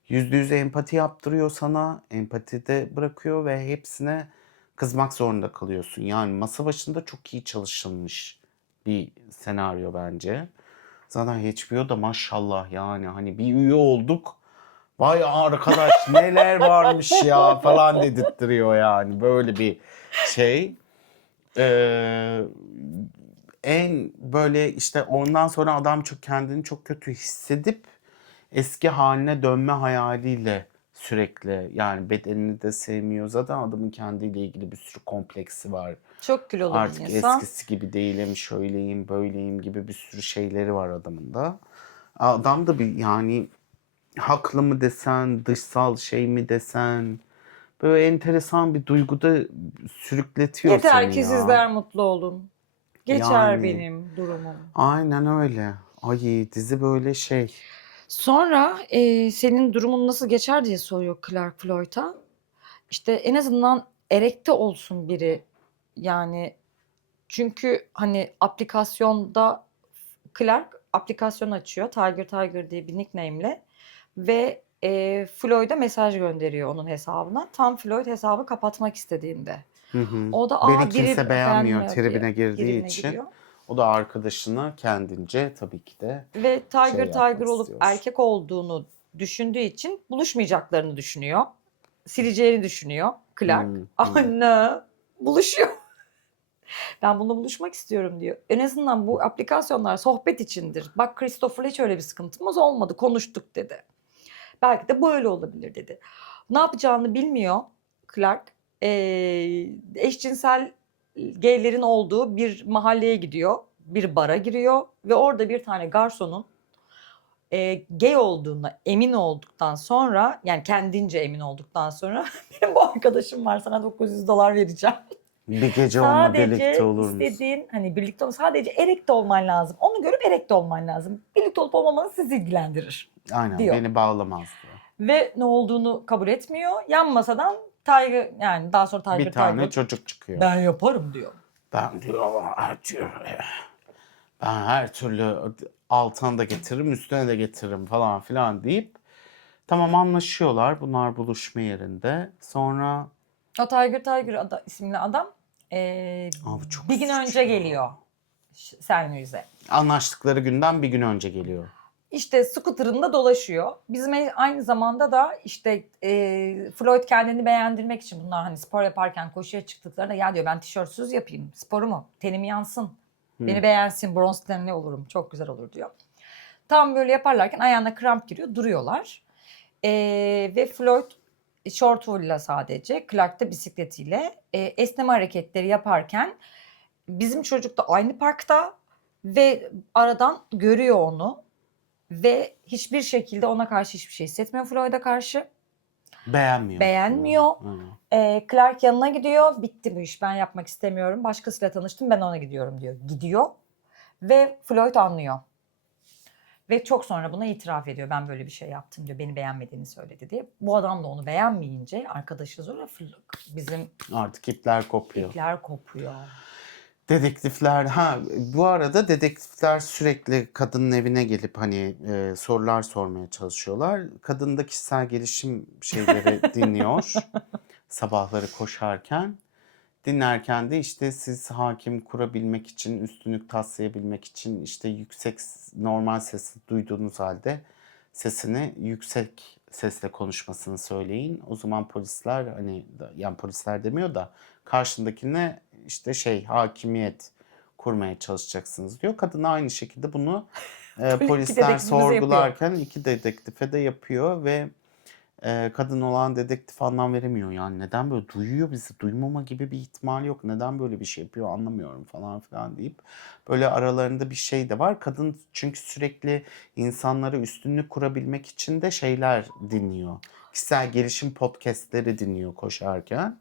%100 empati yaptırıyor sana, empati de bırakıyor ve hepsine kızmak zorunda kalıyorsun. Yani masa başında çok iyi çalışılmış bir senaryo bence. Zaten HBO da maşallah yani hani bir üye olduk. Vay arkadaş neler varmış ya falan dedirttiriyor yani böyle bir şey. Ee, En böyle işte ondan sonra adam çok kendini çok kötü hissedip eski haline dönme hayaliyle sürekli yani bedenini de sevmiyor. Zaten adamın kendiyle ilgili bir sürü kompleksi var. Çok kilolu bir Artık insan. eskisi gibi değilim, şöyleyim, böyleyim gibi bir sürü şeyleri var adamın da. Adam da bir yani haklı mı desen, dışsal şey mi desen böyle enteresan bir duyguda sürükletiyor Yeter seni ki ya. sizler mutlu olun. Geçer Yani benim durumum. aynen öyle. Ay dizi böyle şey. Sonra senin durumun nasıl geçer diye soruyor Clark Floyd'a. İşte en azından erekte olsun biri. Yani çünkü hani aplikasyonda Clark aplikasyon açıyor. Tiger Tiger diye bir nickname'le ve Floyd'a mesaj gönderiyor onun hesabına. Tam Floyd hesabı kapatmak istediğinde. Hı hı. O da Beni biri kimse beğenmiyor beğenmiyor diye tribine girdiği tribine için. giriyor. O da arkadaşına kendince tabii ki de Ve şey Tiger Tiger yapmak olup istiyor. erkek olduğunu düşündüğü için buluşmayacaklarını düşünüyor. Sileceğini düşünüyor Clark. Hı hı. Anne buluşuyor. Ben bununla buluşmak istiyorum diyor. En azından bu aplikasyonlar sohbet içindir. Bak Christopher'la hiç öyle bir sıkıntımız olmadı. Konuştuk dedi. Belki de böyle olabilir dedi. Ne yapacağını bilmiyor Clark. Eşcinsel gaylerin olduğu bir mahalleye gidiyor. Bir bara giriyor ve orada bir tane garsonun gay olduğuna emin olduktan sonra yani kendince emin olduktan sonra benim bu arkadaşım var sana $900 vereceğim. Bir gece onunla birlikte Sadece olur musun? istediğin hani birlikte sadece erekte olman lazım. Onu görüp erekte olman lazım. Birlikte olup olmamanız sizi ilgilendirir Aynen diyor. beni bağlamaz diyor. Ve ne olduğunu kabul etmiyor. Yan masadan Tiger yani daha sonra Bir Tiger tane Tiger çocuk çıkıyor. ben yaparım diyor. Ben diyor ben her türlü altına da getiririm, üstüne de getiririm falan filan deyip tamam anlaşıyorlar. Bunlar buluşma yerinde. Sonra O Tiger Tiger isimli adam abi çok bir gün üzücü önce ya. geliyor Senwise'e. Anlaştıkları günden bir gün önce geliyor. İşte scooter'ında dolaşıyor. Bizim aynı zamanda da işte Floyd kendini beğendirmek için bunlar hani spor yaparken koşuya çıktıklarında ya diyor ben tişörtsüz yapayım sporumu tenim yansın. Beni beğensin bronz tenli olurum çok güzel olur diyor. Tam böyle yaparlarken ayağına kramp giriyor duruyorlar. Ve Floyd şortuyla sadece Clark da bisikletiyle esneme hareketleri yaparken bizim çocuk da aynı parkta ve aradan görüyor onu. Ve hiçbir şekilde ona karşı hiçbir şey hissetmiyor Floyd'a karşı. Beğenmiyor. Beğenmiyor. Clark yanına gidiyor. Bitti bu iş ben yapmak istemiyorum. Başkasıyla tanıştım ben ona gidiyorum diyor. Gidiyor ve Floyd anlıyor. Ve çok sonra buna itiraf ediyor. Ben böyle bir şey yaptım diyor. Beni beğenmediğini söyledi diye. Bu adam da onu beğenmeyince arkadaşı zorla bizim Artık ipler kopuyor. ipler kopuyor. Dedektifler bu arada dedektifler sürekli kadının evine gelip hani sorular sormaya çalışıyorlar. Kadın da kişisel gelişim şeyleri dinliyor sabahları koşarken. Dinlerken de işte siz hakim kurabilmek için, üstünlük taslayabilmek için işte yüksek normal sesi duyduğunuz halde sesini yüksek sesle konuşmasını söyleyin. O zaman polisler hani yani polisler demiyor da karşındakine işte hakimiyet kurmaya çalışacaksınız diyor. Kadın aynı şekilde bunu polisler sorgularken iki dedektife de yapıyor ve kadın olan dedektif anlam veremiyor yani neden böyle duyuyor bizi duymama gibi bir ihtimal yok neden böyle bir şey yapıyor anlamıyorum falan filan deyip böyle aralarında bir şey de var kadın çünkü sürekli insanlara üstünlük kurabilmek için de şeyler dinliyor kişisel gelişim podcastleri dinliyor koşarken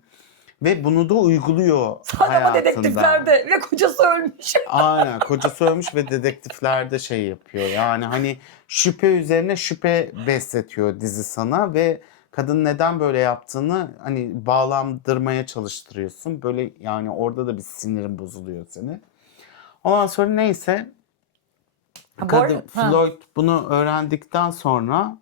Ve bunu da uyguluyor Sonra bu hayatında. dedektiflerde ve kocası ölmüş. Aynen, kocası ölmüş ve dedektifler de şey yapıyor. Yani hani şüphe üzerine şüphe besletiyor dizi sana ve kadın neden böyle yaptığını hani bağlamdırmaya çalıştırıyorsun. Böyle yani orada da bir sinirin bozuluyor senin. Ondan sonra neyse Ha, bu kadın arada Floyd bunu öğrendikten sonra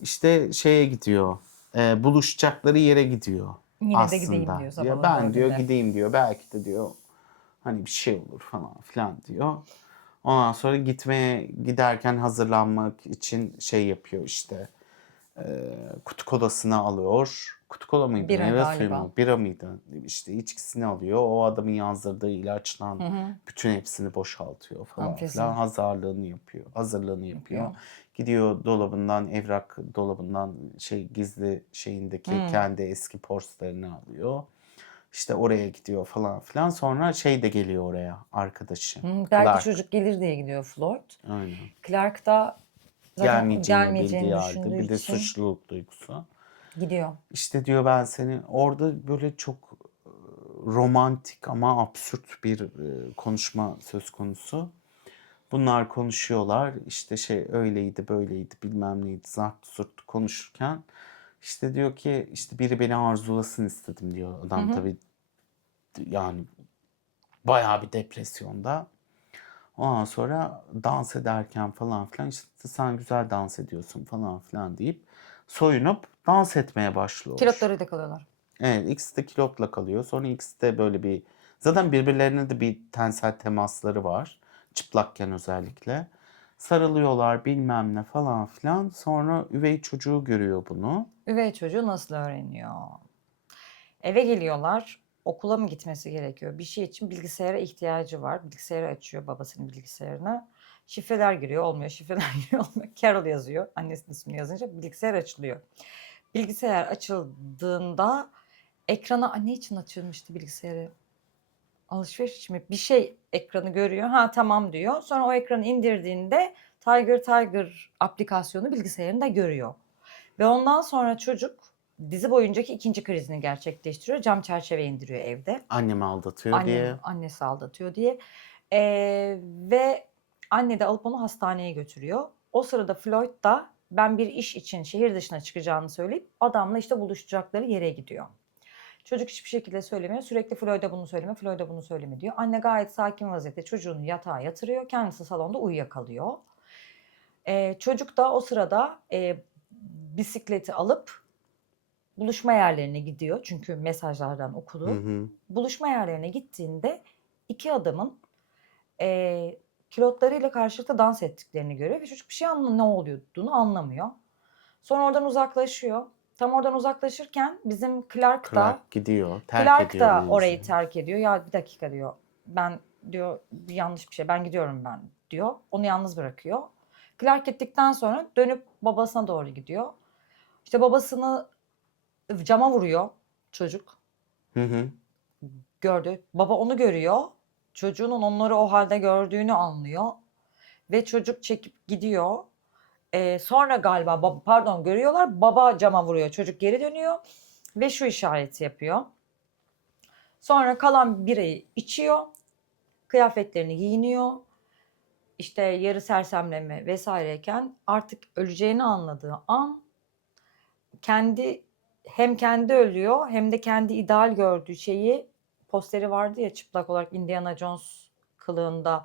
işte şeye gidiyor. Buluşacakları yere gidiyor yine de gideyim aslında. diyor Ya sabahın ben diyor 4'ünde. gideyim diyor. Belki de diyor hani bir şey olur falan filan diyor. Ondan sonra giderken hazırlanmak için şey yapıyor işte. Kutu kolasını alıyor. Kutu kola mıydı? Bira Meyve suyu galiba. mu? Bira mıydı? İşte içkisini alıyor. O adamın yazdırdığı ilaçtan Hı hı. bütün hepsini boşaltıyor falan filan. Amfezin Hazırlığını yapıyor. Hazırlığını yapıyor. yapıyor. Gidiyor dolabından, evrak dolabından gizli şeyindeki Hmm. kendi eski porselerini alıyor. İşte oraya gidiyor falan filan. Sonra şey de geliyor oraya arkadaşı. Belki Clark. çocuk gelir diye gidiyor Floyd. Aynen. Clark da zaten Gelmeyeceğini bildiği gelmeyeceğini halde düşündüğü bir de için suçluluk duygusu. gidiyor. İşte diyor ben seni orada böyle çok romantik ama absürt bir konuşma söz konusu. Bunlar konuşuyorlar işte şey öyleydi böyleydi bilmem neydi zart zurt konuşurken işte diyor ki işte biri beni arzulasın istedim diyor adam tabii yani bayağı bir depresyonda. Ondan sonra dans ederken falan filan işte sen güzel dans ediyorsun falan filan deyip soyunup dans etmeye başlıyor. Kilotlarıyla kalıyorlar. Evet, ikisi de kilotla kalıyor. Sonra ikisi de böyle bir zaten birbirlerine de bir tensel temasları var. Çıplakken özellikle. Sarılıyorlar bilmem ne falan filan. Sonra üvey çocuğu görüyor bunu. Üvey çocuğu nasıl öğreniyor? Eve geliyorlar. Okula mı gitmesi gerekiyor? Bir şey için bilgisayara ihtiyacı var. Bilgisayarı açıyor babasının bilgisayarına. Şifreler giriyor, olmuyor. Şifreler giriyor, olmuyor. Carol yazıyor. Annesinin ismini yazınca bilgisayar açılıyor. Bilgisayar açıldığında ekrana ne için açılmıştı bilgisayarı? Alışveriş için mi? Bir şey ekranı görüyor. Ha tamam diyor. Sonra o ekranı indirdiğinde Tiger aplikasyonu bilgisayarında görüyor. Ve ondan sonra çocuk dizi boyuncaki ikinci krizini gerçekleştiriyor. Cam çerçeve indiriyor evde. Annemi aldatıyor diye. Annesi aldatıyor diye. Ve anne de alıp onu hastaneye götürüyor. O sırada Floyd da ben bir iş için şehir dışına çıkacağını söyleyip adamla işte buluşacakları yere gidiyor. Çocuk hiçbir şekilde söylemiyor. Sürekli Floyd'a bunu söyleme, Floyd'a bunu söyleme diyor. Anne gayet sakin vaziyette çocuğunu yatağa yatırıyor. Kendisi salonda uyuyakalıyor. Çocuk da o sırada bisikleti alıp buluşma yerlerine gidiyor. Çünkü mesajlardan okudu. Hı hı. Buluşma yerlerine gittiğinde iki adamın kilotlarıyla karşılıklı dans ettiklerini görüyor ve çocuk bir şey ne olduğunu anlamıyor. Sonra oradan uzaklaşıyor. Tam oradan uzaklaşırken bizim Clark gidiyor. Terk ediyor menzili. orayı terk ediyor. Ya bir dakika diyor. Ben diyor yanlış bir şey. Ben gidiyorum ben diyor. Onu yalnız bırakıyor. Clark gittikten sonra dönüp babasına doğru gidiyor. İşte babasını cama vuruyor çocuk. Hı hı. Gördü. Baba onu görüyor. Çocuğunun onları o halde gördüğünü anlıyor. Ve çocuk çekip gidiyor. Sonra galiba görüyorlar. Baba cama vuruyor. Çocuk geri dönüyor. Ve şu işareti yapıyor. Sonra kalan birayı içiyor. Kıyafetlerini giyiniyor. İşte yarı sersemleme vesaireyken artık öleceğini anladığı an hem kendi ölüyor hem de kendi ideal gördüğü şeyi posteri vardı ya çıplak olarak Indiana Jones kılığında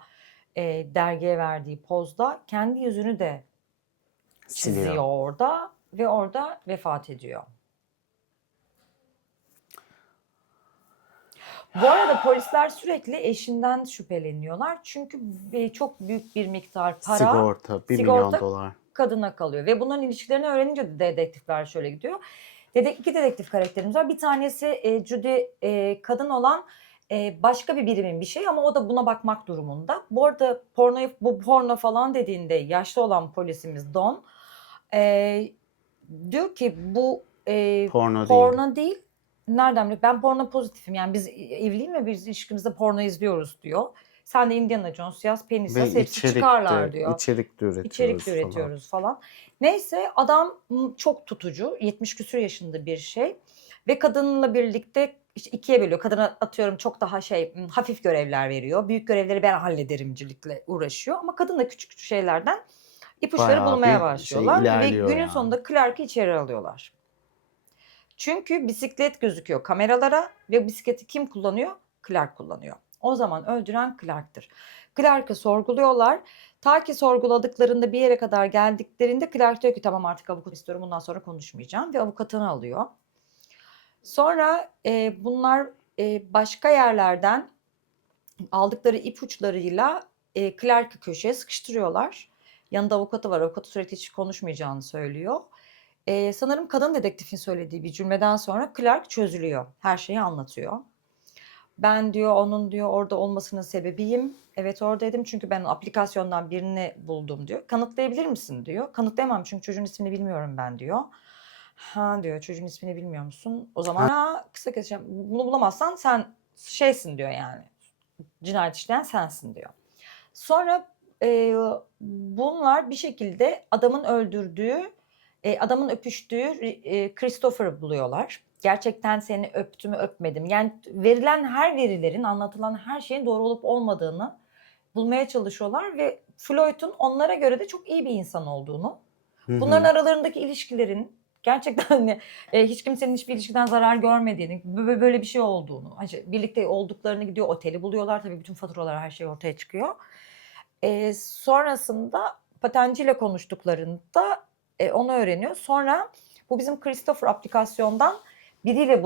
dergiye verdiği pozda kendi yüzünü de çiziyor Siliyor. orada ve orada vefat ediyor. Bu arada polisler sürekli eşinden şüpheleniyorlar. Çünkü çok büyük bir miktar para Sigorta 1 milyon dolar. kadına kalıyor. Ve bunların ilişkilerini öğrenince de dedektifler şöyle gidiyor. İki dedektif karakterimiz var. Bir tanesi Judy kadın olan başka bir birimin bir şey ama o da buna bakmak durumunda. Bu arada bu porno falan dediğinde yaşlı olan polisimiz Don diyor ki bu porno değil. Nereden biliyor? Ben porno pozitifim. Yani biz evliyim ve biz ilişkimizde porno izliyoruz diyor. Sen de Indiana Jones yaz, penis yaz, hepsi çıkarlar diyor. İçerik de üretiyoruz falan. Neyse adam çok tutucu, 70 küsur yaşında bir şey. Ve kadınla birlikte işte ikiye bölüyor. Kadına atıyorum çok daha hafif görevler veriyor. Büyük görevleri ben hallederimcilikle uğraşıyor. Ama kadın da küçük küçük şeylerden ipuçları Bayağı bulmaya bir şey başlıyorlar ve ilerliyor günün yani. sonunda Clark'ı içeri alıyorlar. Çünkü bisiklet gözüküyor kameralara ve bisikleti kim kullanıyor? Clark kullanıyor. O zaman öldüren Clark'tır. Clark'ı sorguluyorlar. Ta ki sorguladıklarında bir yere kadar geldiklerinde Clark diyor ki tamam artık avukat istiyorum bundan sonra konuşmayacağım ve avukatını alıyor. Sonra bunlar başka yerlerden aldıkları ipuçlarıyla Clark'ı köşeye sıkıştırıyorlar. Yanında avukatı var. Avukatı sürekli hiç konuşmayacağını söylüyor. Sanırım kadın dedektifin söylediği bir cümleden sonra Clark çözülüyor. Her şeyi anlatıyor. Ben diyor onun diyor orada olmasının sebebiyim. Evet oradaydım çünkü ben aplikasyondan birini buldum diyor. Kanıtlayabilir misin diyor. Kanıtlayamam çünkü çocuğun ismini bilmiyorum ben diyor. Ha diyor çocuğun ismini bilmiyor musun? O zaman kısa kısa bunu bulamazsan sen şeysin diyor yani. Cinayet işleyen sensin diyor. Sonra bunlar bir şekilde adamın öldürdüğü, adamın öpüştüğü Christopher'ı buluyorlar. Gerçekten seni öptü mü öpmedim. Yani verilen her verilerin, anlatılan her şeyin doğru olup olmadığını bulmaya çalışıyorlar ve Floyd'un onlara göre de çok iyi bir insan olduğunu, Hı bunların hı. aralarındaki ilişkilerin gerçekten hani, hiç kimsenin hiçbir ilişkiden zarar görmediğini, böyle bir şey olduğunu, hani birlikte olduklarını gidiyor oteli buluyorlar. Tabii bütün faturalar her şey ortaya çıkıyor. Sonrasında patenciyle konuştuklarında onu öğreniyor. Sonra bu bizim Christopher aplikasyondan biriyle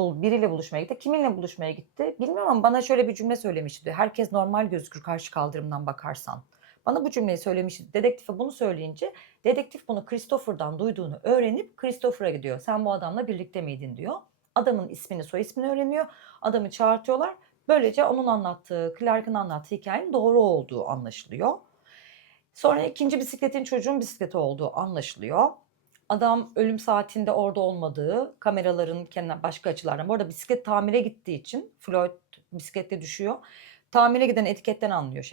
buluşmaya gitti. Kiminle buluşmaya gitti? Bilmiyorum ama bana şöyle bir cümle söylemişti diyor. Herkes normal gözükür karşı kaldırımdan bakarsan. Bana bu cümleyi söylemişti. Dedektife bunu söyleyince dedektif bunu Christopher'dan duyduğunu öğrenip Christopher'a gidiyor. Sen bu adamla birlikte miydin diyor. Adamın ismini soy ismini öğreniyor. Adamı çağırtıyorlar. Böylece onun anlattığı, Clark'ın anlattığı hikayenin doğru olduğu anlaşılıyor. Sonra ikinci bisikletin çocuğun bisikleti olduğu anlaşılıyor. Adam ölüm saatinde orada olmadığı, kameraların başka açılardan. Bu arada bisiklet tamire gittiği için Floyd bisiklette düşüyor. Tamire giden etiketten anlıyor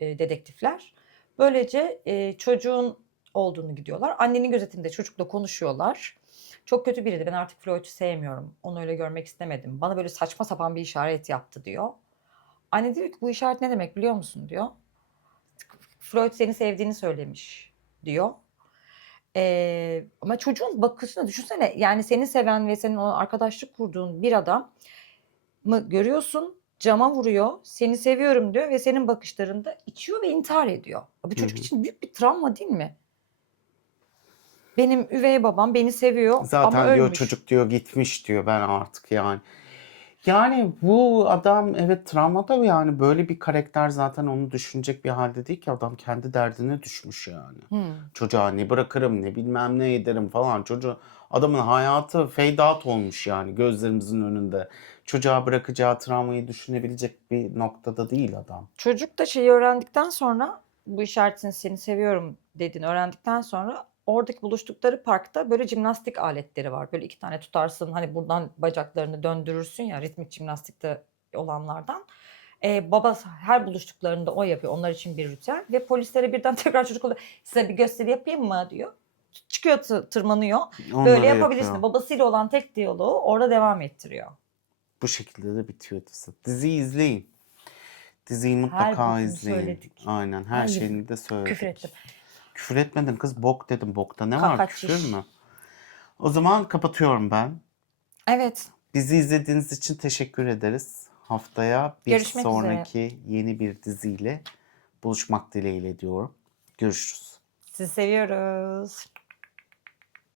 dedektifler. Böylece çocuğun olduğunu gidiyorlar. Annenin gözetiminde çocukla konuşuyorlar. Çok kötü biriydi. Ben artık Floyd'u sevmiyorum. Onu öyle görmek istemedim. Bana böyle saçma sapan bir işaret yaptı diyor. Anne diyor ki bu işaret ne demek biliyor musun diyor. Freud seni sevdiğini söylemiş diyor. Ama çocuğun bakışını düşünsene. Yani seni seven ve senin ona arkadaşlık kurduğun bir adam mı görüyorsun, cama vuruyor, seni seviyorum diyor ve senin bakışlarında içiyor ve intihar ediyor. Bu Hı çocuk hı. için büyük bir travma değil mi? Benim üvey babam beni seviyor ama Zaten diyor ölmüş. çocuk diyor gitmiş diyor ben artık yani. Yani bu adam evet travmada yani böyle bir karakter zaten onu düşünecek bir halde değil ki adam kendi derdine düşmüş yani. Çocuğa ne bırakırım ne bilmem ne ederim falan adamın hayatı fade out olmuş yani gözlerimizin önünde. Çocuğa bırakacağı travmayı düşünebilecek bir noktada değil adam. Çocuk da şeyi öğrendikten sonra bu işaretin seni seviyorum dediğini öğrendikten sonra oradaki buluştukları parkta böyle jimnastik aletleri var. Böyle 2 tane tutarsın hani buradan bacaklarını döndürürsün ya ritmik jimnastikte olanlardan. Babası her buluştuklarında o yapıyor. Onlar için bir ritüel ve polislere birden tekrar çocuk oluyor. Size bir gösteri yapayım mı diyor. Çıkıyor tırmanıyor. Böyle Onları yapabilirsin. yapıyor. Babasıyla olan tek diyaloğu orada devam ettiriyor. Bu şekilde de bitiyor dizi. Diziyi izleyin. Diziyi Her mutlaka bokunu izleyin. söyledik. Aynen her Ay şeyini de küfür ettim. söyledik. Küfür etmedim kız bok dedim. Bokta ne var küfür Kakaçiş. mü? O zaman kapatıyorum ben. Evet. Bizi izlediğiniz için teşekkür ederiz. Haftaya bir Görüşmek üzere. sonraki yeni bir diziyle buluşmak dileğiyle diyorum. Görüşürüz. Sizi seviyoruz.